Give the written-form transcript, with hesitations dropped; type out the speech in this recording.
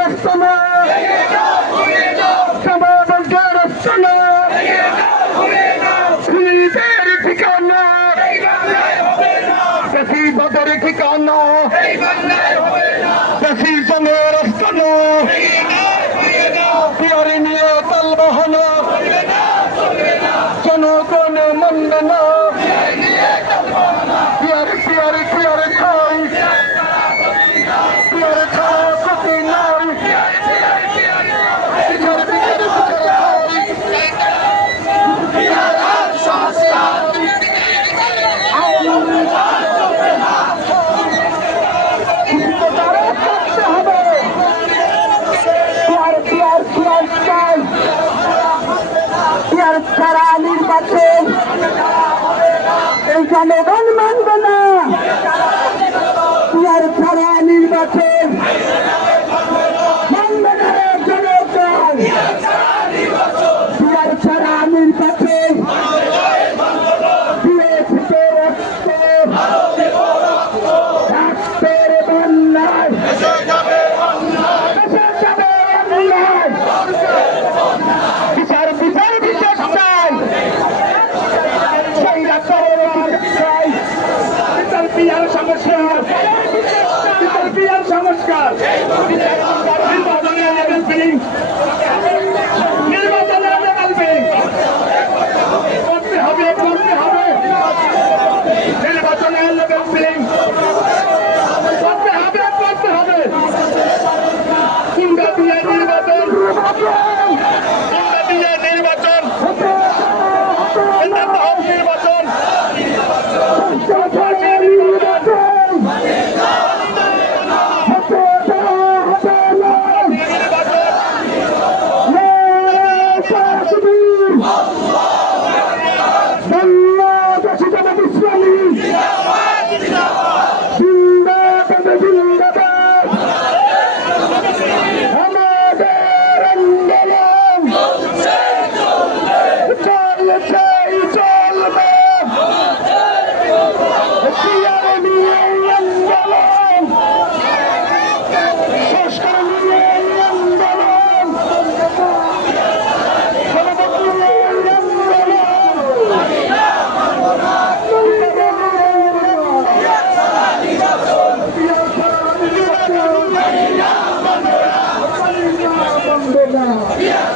আস্তানা সমাবেশের আস্তানা খুনিদের ঠিকানা ফ্যাসিবাদের ঠিকানা ফ্যাসিজমের আস্তানা পিয়ারে নিয়ে তালবাহানা জনগণ মানবে না পিয়ারে পিয়ারে পিয়ারে খাই পিয়ারে খাওয়া ক্ষতি নাই পিছারে পিছারে পিছারে খাই ছাড়া নির্বাচন এই জনগণ মানবে না পিয়ার ছাড়া নির্বাচন মানবে না জনগণ পিয়ার ছাড়া নির্বাচন রাষ্ট্রের বন্যায় বিচার বিচার বিচার চাই পিয়ার সংস্কার পিয়ার সংস্কার নির্বাচনের লেভেল ফিলিং নির্বাচনের লেভেল ফিলিং করতে হবে নির্বাচনের লেভেল ফিলিং করতে হবে কুন্ডা দিয়ে নির্বাচন নির্বাচন Yeah.